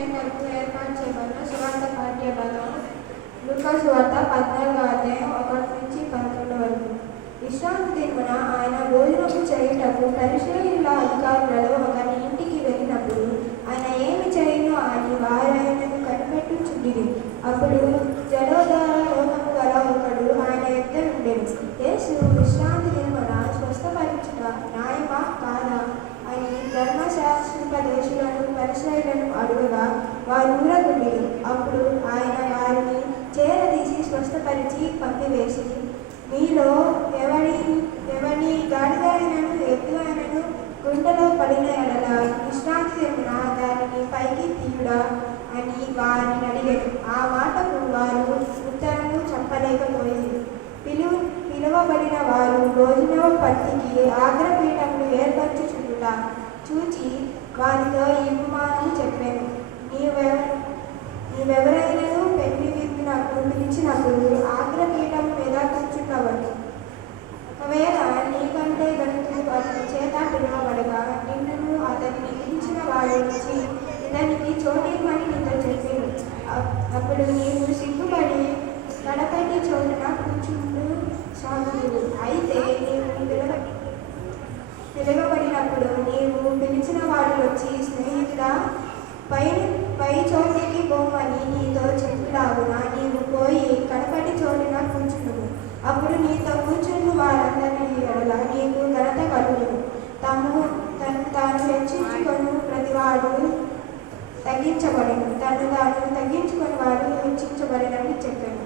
ఉండే కొరకు ఏర్పాటు చేయబడిన సువార్త పాఠ్యభాగం లూకా సువార్త 14వ అధ్యాయం 1-11 వరకు. విశ్రాంతి దినమున ఆయన భోజనము చేయుటకు పరిసయ్యుల అధికారులలో ఒకని ఇంటికి వెళ్ళినప్పుడు ఆయన ఏమి చేయునో అని వారు ఆయనను కనిపెట్టుచుండిరి. అప్పుడు జలోదర రోగము గల ఒకడు ఆయన యొద్ద ఉండెను. యేసు విశ్రాంతి దినమున స్వస్థపరచుట న్యాయమా కాదా అని ధర్మశాస్త్రోపదేశులను పరిసయ్యులను అడుగగా వారు ఊరకుండిరి. అప్పుడు ఆయన వారిని చేరదీసి స్వస్థపరిచి పంపివేసి, మీలో ఎవని గాడిదైనను ఎద్దు అయినను గుంటలో పడిన ఎడల విశ్రాంతి దినమున దానిని పైకి తీయుడా అని వారిని అడిగారు. ఆ మాటకు వారు ఉత్తరము చెప్పలేకపోయింది. పిలువబడిన వారు భోజన పట్టికి ఆగ్రపీఠములు ఏర్పరచుచుండుట చూచి వారితో ఈ ఉపమానము చెప్పాను. నీవెవరైనను పెళ్లి విందునకు పిలిచినప్పుడు ఆగ్రపీఠం మీద కూర్చున్నవాడు. ఒకవేళ నీకంటే గణితుడు అతని చేత పిలువబడగా నిన్ను అతన్ని పిలిచిన వాడు వచ్చి ఇతనికి చోటిమ్మని నీతో చెప్పాను. అప్పుడు నీవు సిగ్గుపడి గడపటి చోటున కూర్చుంటూ సాగుతుంది. అయితే నీవు పిలువబడినప్పుడు నీవు పిలిచిన వాడు వచ్చి స్నేహితుడా పై చోటికి పోమని నీతో చెప్పులాగున నీవు పోయి కడపటి చోటున కూర్చుంటువు. అప్పుడు నీతో కూర్చుని వారందరినీ ఎడల నీకు ఘనత కలుగును. తాను హెచ్చించుకొని ప్రతివాడు తగ్గించబడను, తాను తగ్గించుకొని వాడు హెచ్చించబడనని చెప్పాను.